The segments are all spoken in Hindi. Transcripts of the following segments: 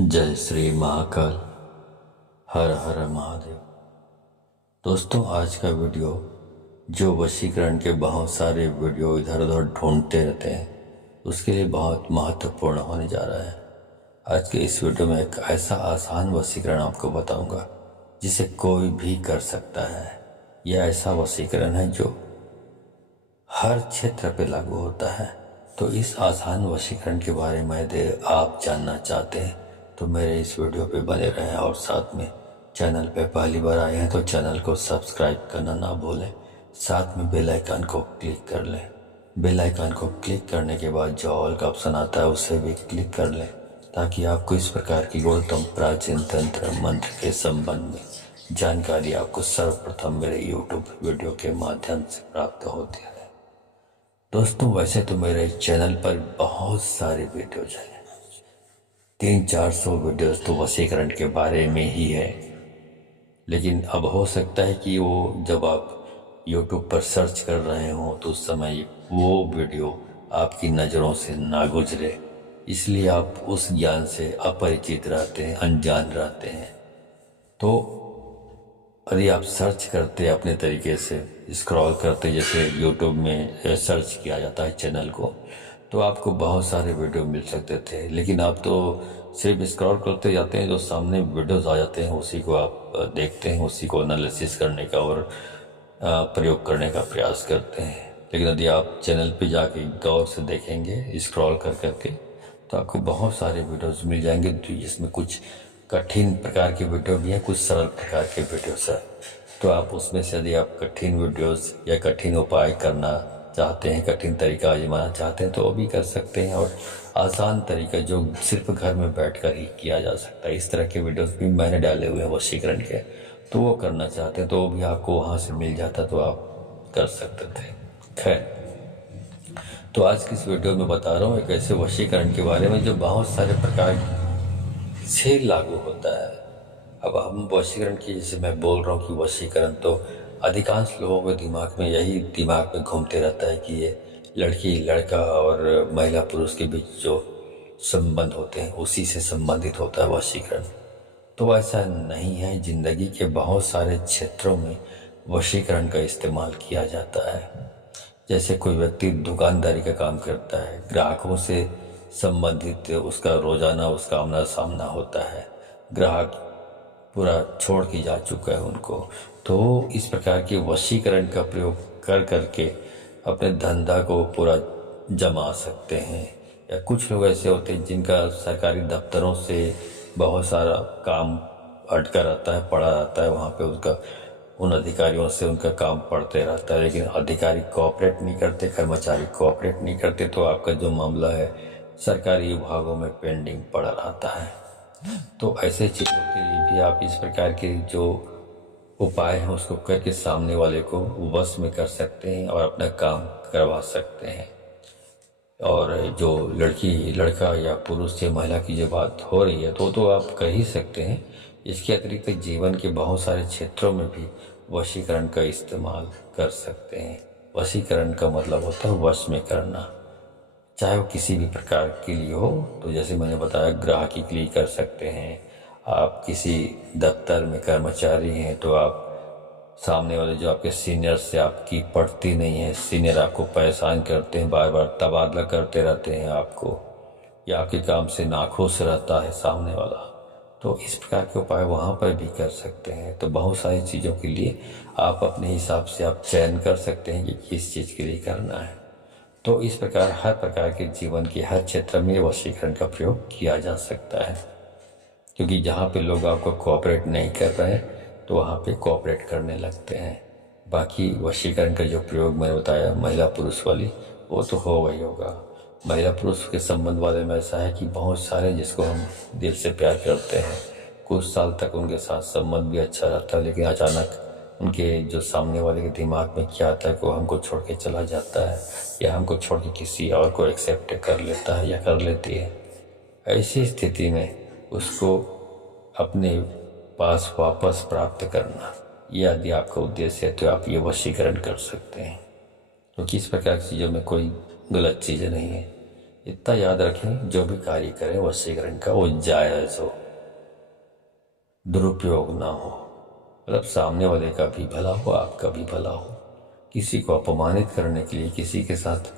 जय श्री महाकाल। हर हर महादेव। दोस्तों, आज का वीडियो जो वशीकरण के बहुत सारे वीडियो इधर उधर ढूंढते रहते हैं उसके लिए बहुत महत्वपूर्ण होने जा रहा है। आज के इस वीडियो में एक ऐसा आसान वशीकरण आपको बताऊंगा जिसे कोई भी कर सकता है। यह ऐसा वशीकरण है जो हर क्षेत्र पे लागू होता है। तो इस आसान वशीकरण के बारे में यदि आप जानना चाहते हैं तो मेरे इस वीडियो पे बने रहें, और साथ में चैनल पे पहली बार आए हैं तो चैनल को सब्सक्राइब करना ना भूलें। साथ में बेल आइकन को क्लिक कर लें। बेल आइकन को क्लिक करने के बाद जो ऑल का ऑप्शन आता है उसे भी क्लिक कर लें, ताकि आपको इस प्रकार की गौतम प्राचीन तंत्र मंत्र के संबंध में जानकारी आपको सर्वप्रथम मेरे यूट्यूब वीडियो के माध्यम से प्राप्त होती है। दोस्तों, वैसे तो मेरे चैनल पर बहुत सारे वीडियोज हैं, 300-400 वीडियोस तो वशीकरण के बारे में ही है। लेकिन अब हो सकता है कि वो जब आप YouTube पर सर्च कर रहे हो तो उस समय वो वीडियो आपकी नज़रों से ना गुजरे, इसलिए आप उस ज्ञान से अपरिचित रहते हैं, अनजान रहते हैं। तो यदि आप सर्च करते अपने तरीके से स्क्रॉल करते, जैसे YouTube में सर्च किया जाता है चैनल को, तो आपको बहुत सारे वीडियो मिल सकते थे। लेकिन आप तो सिर्फ स्क्रॉल करते जाते हैं, जो सामने वीडियोस आ जाते हैं उसी को आप देखते हैं, उसी को एनालिसिस करने का और प्रयोग करने का प्रयास करते हैं। लेकिन यदि आप चैनल पे जाके गौर से देखेंगे स्क्रॉल कर करके, तो आपको बहुत सारे वीडियोस मिल जाएंगे, जिसमें कुछ कठिन प्रकार के वीडियो भी हैं, कुछ सरल प्रकार के वीडियोस हैं। तो आप उसमें से यदि आप कठिन वीडियोस या कठिन उपाय करना चाहते हैं, कठिन तरीका आजमाना चाहते हैं तो वो भी कर सकते हैं, और आसान तरीका जो सिर्फ घर में बैठकर ही किया जा सकता है, इस तरह के वीडियोस भी मैंने डाले हुए हैं वशीकरण के। तो वो करना चाहते हैं तो वो भी आपको वहाँ से मिल जाता, तो आप कर सकते थे। खैर, तो आज की इस वीडियो में बता रहा हूँ एक ऐसे वशीकरण के बारे में जो बहुत सारे प्रकार से लागू होता है। अब हम वशीकरण की, जैसे मैं बोल रहा हूँ कि वशीकरण, तो अधिकांश लोगों के दिमाग में यही दिमाग में घूमते रहता है कि ये लड़की लड़का और महिला पुरुष के बीच जो संबंध होते हैं उसी से संबंधित होता है वशीकरण। तो ऐसा नहीं है। जिंदगी के बहुत सारे क्षेत्रों में वशीकरण का इस्तेमाल किया जाता है। जैसे कोई व्यक्ति दुकानदारी का काम करता है, ग्राहकों से संबंधित उसका रोजाना उसका आमना सामना होता है, ग्राहक पूरा छोड़ के जा चुका है उनको, तो इस प्रकार के वशीकरण का प्रयोग कर करके अपने धंधा को पूरा जमा सकते हैं। या कुछ लोग ऐसे होते हैं जिनका सरकारी दफ्तरों से बहुत सारा काम अटका रहता है, पड़ा रहता है, वहाँ पे उसका उन अधिकारियों से उनका काम पड़ते रहता है, लेकिन अधिकारी कोऑपरेट नहीं करते, कर्मचारी कोऑपरेट नहीं करते, तो आपका जो मामला है सरकारी विभागों में पेंडिंग पड़ा रहता है। तो ऐसे चीज़ों के लिए भी आप इस प्रकार के जो उपाय हैं उसको करके सामने वाले को वश में कर सकते हैं और अपना काम करवा सकते हैं। और जो लड़की लड़का या पुरुष या महिला की जो बात हो रही है तो आप कह ही सकते हैं। इसके अतिरिक्त जीवन के बहुत सारे क्षेत्रों में भी वशीकरण का इस्तेमाल कर सकते हैं। वशीकरण का मतलब होता है वश में करना, चाहे वो किसी भी प्रकार के लिए हो। तो जैसे मैंने बताया, ग्राहकी के लिए कर सकते हैं। आप किसी दफ्तर में कर्मचारी हैं तो आप सामने वाले जो आपके सीनियर से आपकी पड़ती नहीं है, सीनियर आपको परेशान करते हैं, बार बार तबादला करते रहते हैं आपको, या आपके काम से नाखुश रहता है सामने वाला, तो इस प्रकार के उपाय वहाँ पर भी कर सकते हैं। तो बहुत सारी चीज़ों के लिए आप अपने हिसाब से आप चयन कर सकते हैं कि किस चीज़ के लिए करना है। तो इस प्रकार हर प्रकार के जीवन के हर क्षेत्र में वशीकरण का प्रयोग किया जा सकता है, क्योंकि जहाँ पे लोग आपको कोऑपरेट नहीं कर रहे हैं तो वहाँ पे कोऑपरेट करने लगते हैं। बाकी वशीकरण का जो प्रयोग मैंने बताया महिला पुरुष वाली, वो तो होगा ही होगा। महिला पुरुष के संबंध वाले में ऐसा है कि बहुत सारे जिसको हम दिल से प्यार करते हैं, कुछ साल तक उनके साथ संबंध भी अच्छा रहता है, लेकिन अचानक उनके जो सामने वाले के दिमाग में क्या आता है कि वो हमको छोड़ के चला जाता है, या हमको छोड़ के किसी और को एक्सेप्ट कर लेता है या कर लेती है। ऐसी स्थिति में उसको अपने पास वापस प्राप्त करना, यदि आपका उद्देश्य है तो आप ये वशीकरण कर सकते हैं। क्योंकि इस प्रकार की चीज़ों में कोई गलत चीज़ नहीं है। इतना याद रखें, जो भी कार्य करें वशीकरण का वो जायज़ हो, दुरुपयोग ना हो, मतलब सामने वाले का भी भला हो, आपका भी भला हो। किसी को अपमानित करने के लिए, किसी के साथ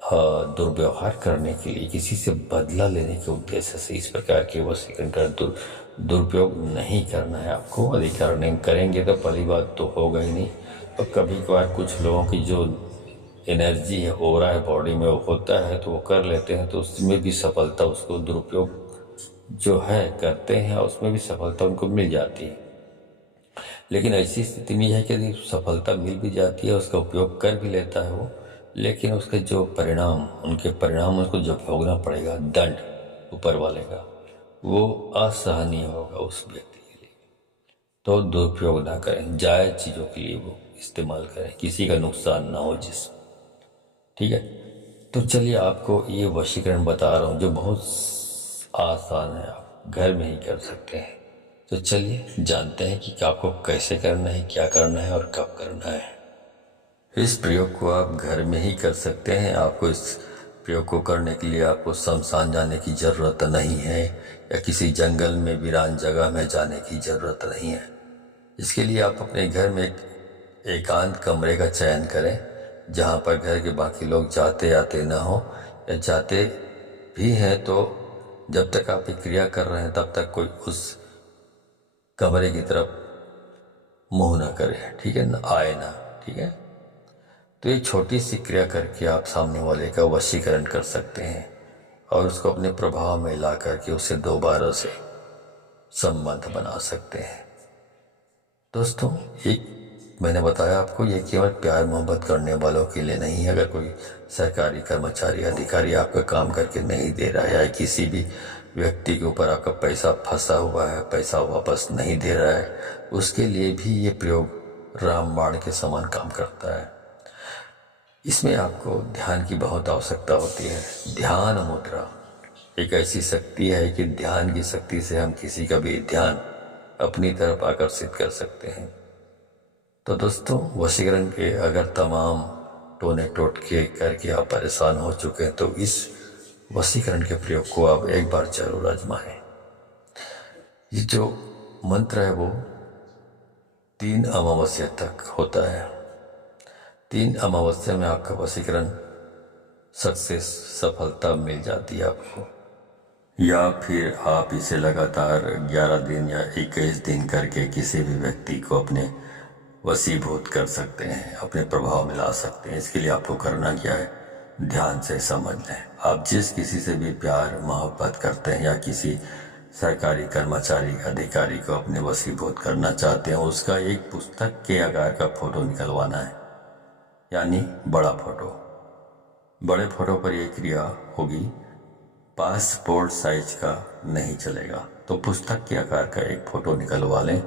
दुर्व्यवहार करने के लिए, किसी से बदला लेने के उद्देश्य से इस प्रकार के वशीकरण का दुरुपयोग नहीं करना है आपको। अधिकार नहीं करेंगे तो पहली बात तो होगा ही नहीं। और कभी कभार कुछ लोगों की जो एनर्जी है, ओरा है बॉडी में, वो होता है तो वो कर लेते हैं, तो उसमें भी सफलता, उसको दुरुपयोग जो है करते हैं, उसमें भी सफलता उनको मिल जाती है। लेकिन ऐसी स्थिति में यह है कि यदि सफलता मिल भी जाती है, उसका उपयोग कर भी लेता है वो, लेकिन उसके जो परिणाम, उनके परिणाम उसको जो भोगना पड़ेगा, दंड ऊपर वाले का, वो असहनीय होगा उस व्यक्ति के लिए। तो दुरुपयोग ना करें, जायज़ चीज़ों के लिए वो इस्तेमाल करें, किसी का नुकसान ना हो जिसमें। ठीक है, तो चलिए आपको ये वशीकरण बता रहा हूँ जो बहुत आसान है, आप घर में ही कर सकते हैं। तो चलिए जानते हैं कि आपको कैसे करना है, क्या करना है और कब करना है। इस प्रयोग को आप घर में ही कर सकते हैं। आपको इस प्रयोग को करने के लिए आपको शमशान जाने की ज़रूरत नहीं है, या किसी जंगल में वीरान जगह में जाने की ज़रूरत नहीं है। इसके लिए आप अपने घर में एक एकांत कमरे का चयन करें, जहाँ पर घर के बाकी लोग जाते आते ना हो, या जाते भी हैं तो जब तक आप ये क्रिया कर रहे हैं तब तक कोई उस कमरे की तरफ मुंह ना करे, ठीक है ना, आए ना। ठीक है, तो ये छोटी सी क्रिया करके आप सामने वाले का वशीकरण कर सकते हैं और उसको अपने प्रभाव में ला करके उससे दोबारा से संबंध बना सकते हैं। दोस्तों, एक मैंने बताया आपको, ये केवल प्यार मोहब्बत करने वालों के लिए नहीं है। अगर कोई सरकारी कर्मचारी अधिकारी आपका काम करके नहीं दे रहा है, या किसी भी व्यक्ति के ऊपर आपका पैसा फंसा हुआ है, पैसा वापस नहीं दे रहा है, उसके लिए भी ये प्रयोग रामबाण के समान काम करता है। इसमें आपको ध्यान की बहुत आवश्यकता होती है। ध्यान मुद्रा एक ऐसी शक्ति है कि ध्यान की शक्ति से हम किसी का भी ध्यान अपनी तरफ आकर्षित कर सकते हैं। तो दोस्तों, वशीकरण के अगर तमाम टोने टोटके करके आप परेशान हो चुके हैं, तो इस वशीकरण के प्रयोग को आप एक बार जरूर आजमाएं। ये जो मंत्र है वो 3 अमावस्या तक होता है। 3 अमावस्या में आपका वशीकरण सक्सेस, सफलता मिल जाती है आपको। या फिर आप इसे लगातार 11 दिन या 21 दिन करके किसी भी व्यक्ति को अपने वशीभूत कर सकते हैं, अपने प्रभाव में ला सकते हैं। इसके लिए आपको करना क्या है, ध्यान से समझ लें। आप जिस किसी से भी प्यार मोहब्बत करते हैं, या किसी सरकारी कर्मचारी अधिकारी को अपने वशीभूत करना चाहते हैं, उसका एक पुस्तक के आकार का फोटो निकलवाना है, यानी बड़ा फोटो। बड़े फोटो पर यह क्रिया होगी, पासपोर्ट साइज का नहीं चलेगा। तो पुस्तक के आकार का एक फोटो निकलवा लें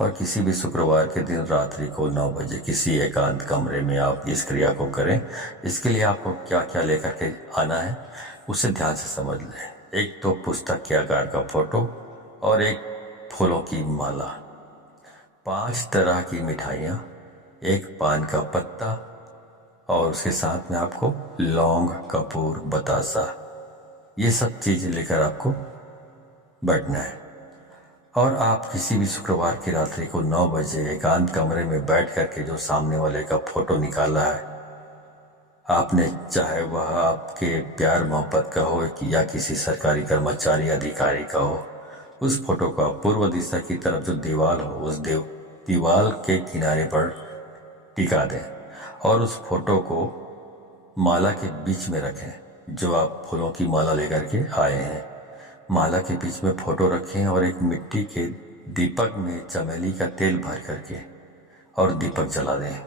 और किसी भी शुक्रवार के दिन रात्रि को 9 बजे किसी एकांत कमरे में आप इस क्रिया को करें। इसके लिए आपको क्या क्या लेकर के आना है उसे ध्यान से समझ लें। एक तो पुस्तक के आकार का फोटो और एक फूलों की माला, 5 तरह की मिठाइयाँ, एक पान का पत्ता, और उसके साथ में आपको लौंग, कपूर, बतासा, ये सब चीज़ें लेकर आपको बैठना है। और आप किसी भी शुक्रवार की रात्रि को 9 बजे एकांत कमरे में बैठ करके जो सामने वाले का फोटो निकाला है आपने, चाहे वह आपके प्यार मोहब्बत का हो या किसी सरकारी कर्मचारी अधिकारी का हो, उस फोटो का पूर्व दिशा की तरफ जो दीवार हो, उस दीवार के किनारे पर टिका दें और उस फोटो को माला के बीच में रखें। जो आप फूलों की माला लेकर के आए हैं, माला के बीच में फोटो रखें और एक मिट्टी के दीपक में चमेली का तेल भर करके और दीपक जला दें।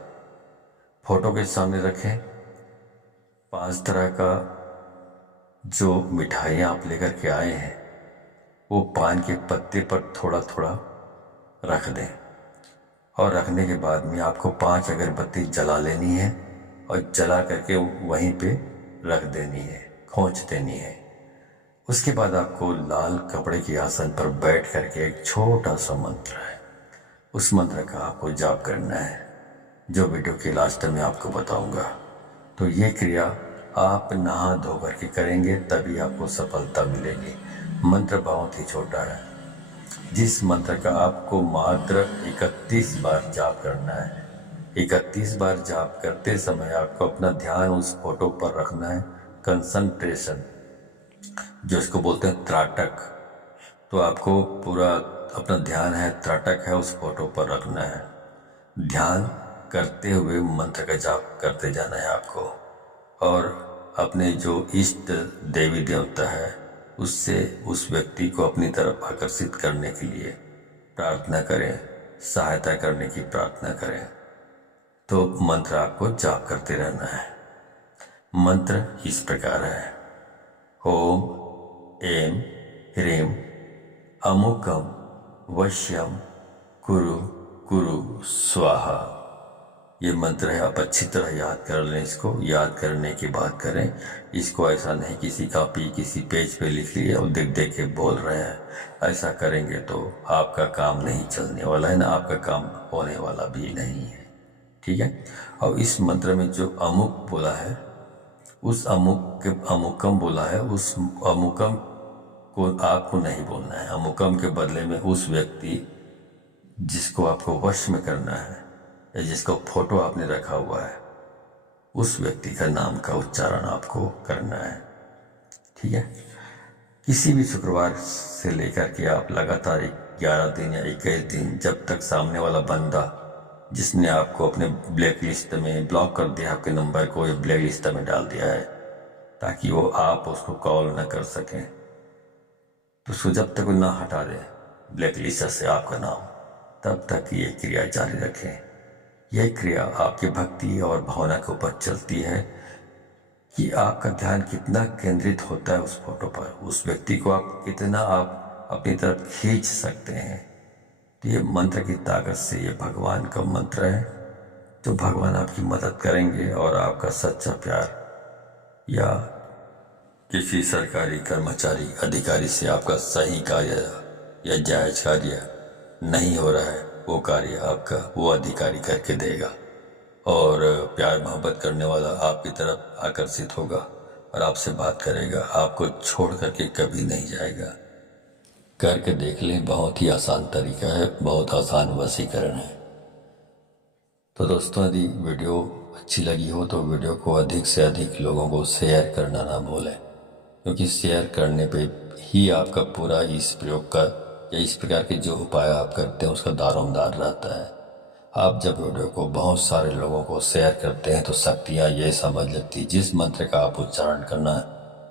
फोटो के सामने रखें। 5 तरह का जो मिठाइयाँ आप लेकर के आए हैं वो पान के पत्ते पर थोड़ा थोड़ा रख दें, और रखने के बाद में आपको 5 अगरबत्ती जला लेनी है और जला करके वहीं पे रख देनी है, खोंच देनी है। उसके बाद आपको लाल कपड़े के आसन पर बैठ करके एक छोटा सा मंत्र है, उस मंत्र का आपको जाप करना है, जो वीडियो के लास्ट में आपको बताऊंगा। तो ये क्रिया आप नहा धो करके करेंगे तभी आपको सफलता मिलेगी। मंत्र बहुत ही छोटा है, जिस मंत्र का आपको मात्र 31 बार जाप करना है। 31 बार जाप करते समय आपको अपना ध्यान उस फोटो पर रखना है। कंसंट्रेशन, जो इसको बोलते हैं त्राटक, तो आपको पूरा अपना ध्यान है, त्राटक है, उस फोटो पर रखना है। ध्यान करते हुए मंत्र का जाप करते जाना है आपको, और अपने जो इष्ट देवी देवता है उससे उस व्यक्ति को अपनी तरफ आकर्षित करने के लिए प्रार्थना करें, सहायता करने की प्रार्थना करें। तो मंत्र आपको जाप करते रहना है। मंत्र इस प्रकार है: ओम ऐं ह्रीं अमुकम वश्यम कुरु कुरु स्वाहा। ये मंत्र है, आप अच्छी तरह याद कर लें। इसको याद करने की बात करें। इसको ऐसा नहीं किसी कॉपी किसी पेज पे लिख लिए और देख देख के बोल रहे हैं। ऐसा करेंगे तो आपका काम नहीं चलने वाला है ना, आपका काम होने वाला भी नहीं है। ठीक है। और इस मंत्र में जो अमुक बोला है, उस अमुकम बोला है, उस अमुकम को आपको नहीं बोलना है। अमुकम के बदले में उस व्यक्ति जिसको आपको वश में करना है या जिसको फोटो आपने रखा हुआ है, उस व्यक्ति का नाम का उच्चारण आपको करना है। ठीक है। किसी भी शुक्रवार से लेकर के आप लगातार 11 दिन या 21 दिन, जब तक सामने वाला बंदा जिसने आपको अपने ब्लैक लिस्ट में ब्लॉक कर दिया, आपके नंबर को या ब्लैक लिस्ट में डाल दिया है ताकि वो आप उसको कॉल न कर सकें, तो उसको जब तक वो ना हटा दे ब्लैक लिस्ट से आपका नाम, तब तक ये क्रिया जारी रखें। यह क्रिया आपकी भक्ति और भावना के ऊपर चलती है कि आपका ध्यान कितना केंद्रित होता है उस फोटो पर, उस व्यक्ति को आप कितना आप अपनी तरफ खींच सकते हैं। तो ये मंत्र की ताकत से, ये भगवान का मंत्र है, तो भगवान आपकी मदद करेंगे और आपका सच्चा प्यार या किसी सरकारी कर्मचारी अधिकारी से आपका सही कार्य या जायज कार्य नहीं हो रहा है, वो कार्य आपका वो अधिकारी करके देगा और प्यार मोहब्बत करने वाला आपकी तरफ आकर्षित होगा और आपसे बात करेगा, आपको छोड़ करके कभी नहीं जाएगा। करके देख लें, बहुत ही आसान तरीका है, बहुत आसान वशीकरण है। तो दोस्तों, यदि वीडियो अच्छी लगी हो तो वीडियो को अधिक से अधिक लोगों को शेयर करना ना भूलें, क्योंकि शेयर करने पे ही आपका पूरा इस प्रयोग का या इस प्रकार के जो उपाय आप करते हैं उसका दारोमदार रहता है। आप जब वीडियो को बहुत सारे लोगों को शेयर करते हैं तो शक्तियाँ ये समझ लेती, जिस मंत्र का आप उच्चारण करना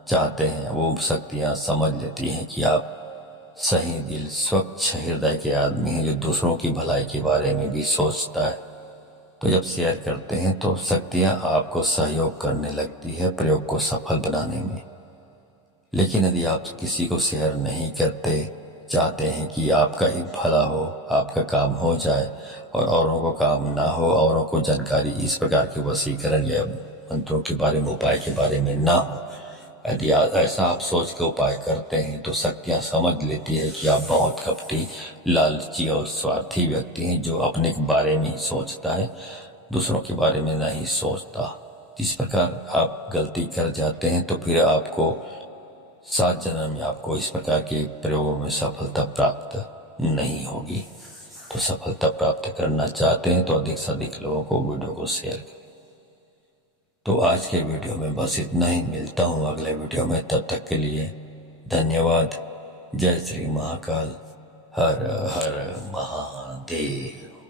चाहते हैं वो शक्तियाँ समझ लेती हैं कि आप सही दिल स्वच्छ हृदय के आदमी हैं, जो दूसरों की भलाई के बारे में भी सोचता है। तो जब शेयर करते हैं तो शक्तियाँ आपको सहयोग करने लगती है प्रयोग को सफल बनाने में। लेकिन यदि आप किसी को शेयर नहीं करते, चाहते हैं कि आपका ही भला हो, आपका काम हो जाए और औरों को काम ना हो, औरों को जानकारी इस प्रकार के वशीकरण या मंत्रों के बारे में, उपाय के बारे में ना हो, यदि ऐसा आप सोच के उपाय करते हैं तो शक्तियाँ समझ लेती है कि आप बहुत कपटी, लालची और स्वार्थी व्यक्ति हैं, जो अपने के बारे में ही सोचता है, दूसरों के बारे में नहीं सोचता। इस प्रकार आप गलती कर जाते हैं तो फिर आपको 7 जन्म में आपको इस प्रकार के प्रयोगों में सफलता प्राप्त नहीं होगी। तो सफलता प्राप्त करना चाहते हैं तो अधिक से अधिक लोगों को वीडियो को शेयर करें। तो आज के वीडियो में बस इतना ही, मिलता हूँ अगले वीडियो में, तब तक के लिए धन्यवाद। जय श्री महाकाल, हर हर महादेव।